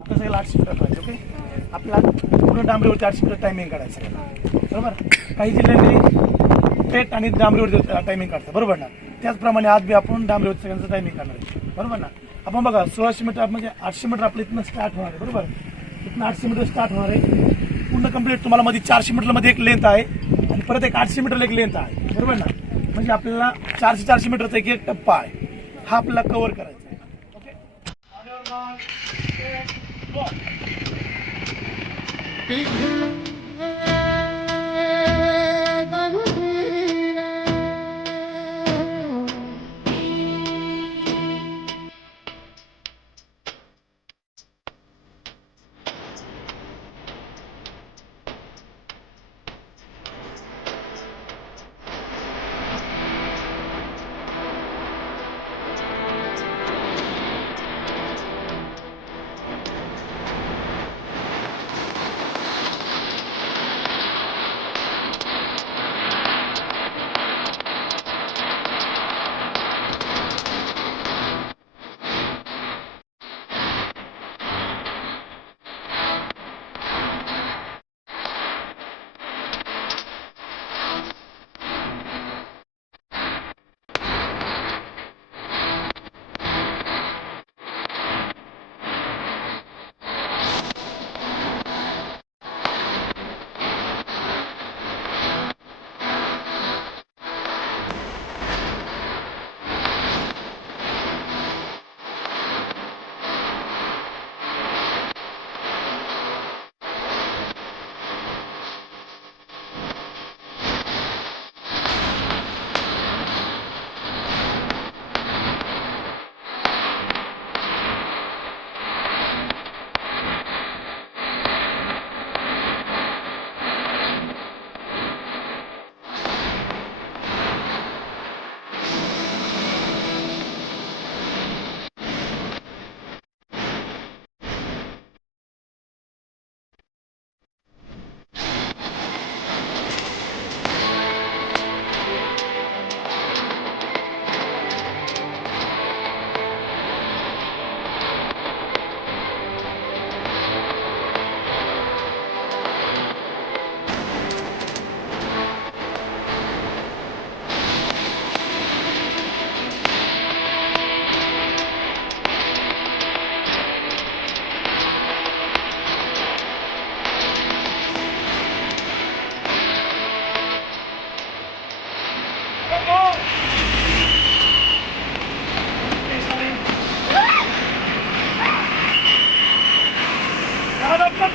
आपलं सगळं आठशे मीटर पाहिजे ओके आपला पूर्ण डांबरीवरती आठशे मीटर टायमिंग काढायचं आहे. बरोबर? काही जिल्ह्यांनी पेट आणि डांबरीवरती टायमिंग काढतं बरोबर ना? त्याचप्रमाणे आज बी आपण डांबरीवरती सगळ्यांचं टायमिंग काढणार आहे बरोबर ना? आपण बघा सोळाशे मीटर म्हणजे आठशे मीटर आपलं इथनं स्टार्ट होणार आहे बरोबर? इथनं आठशे मीटर स्टार्ट होणार आहे. पूर्ण कंप्लीट तुम्हाला मध्ये चारशे मीटरमध्ये एक लेंथ आहे आणि परत एक आठशे मीटरला एक लेंथ आहे बरोबर ना? म्हणजे आपल्याला चारशे चारशे मीटरचा एक एक टप्पा आहे. हा आपल्याला कव्हर करायचा आहे ओके えっ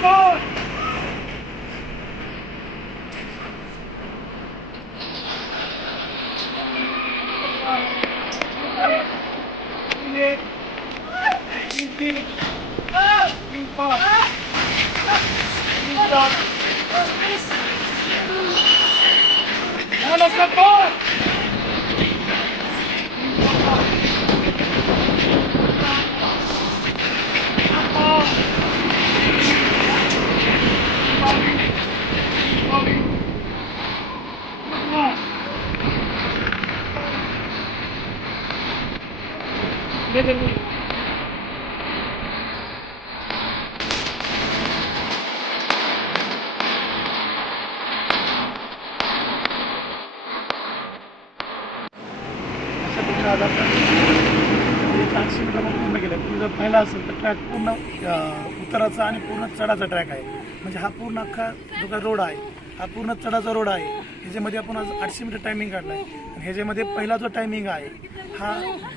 अशा प्रकारे आज आपण एक आठशे मीटर पूर्ण केलं तुम्ही जर पाहिला असेल तर ट्रॅक पूर्ण उतराचा आणि पूर्ण चढाचा ट्रॅक आहे. म्हणजे हा पूर्ण अख्खा जो काही रोड आहे हा पूर्ण चढाचा रोड आहे. ह्याच्यामध्ये आपण आज आठशे मीटर टायमिंग काढला आहे आणि ह्याच्यामध्ये पहिला जो टायमिंग आहे हा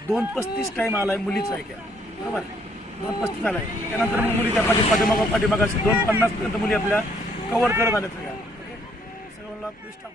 दोन पस्तीस टाईम आला आहे मुलीचा आहे त्या बरोबर? दोन पस्तीस आला आहे त्यानंतर मग मुली त्या पाठी पाठीमागा पाठीमागं असे दोन पन्नासपर्यंत मुली आपल्या कवर करत आल्या सगळ्या. सगळ्यांना बेस्ट ऑफ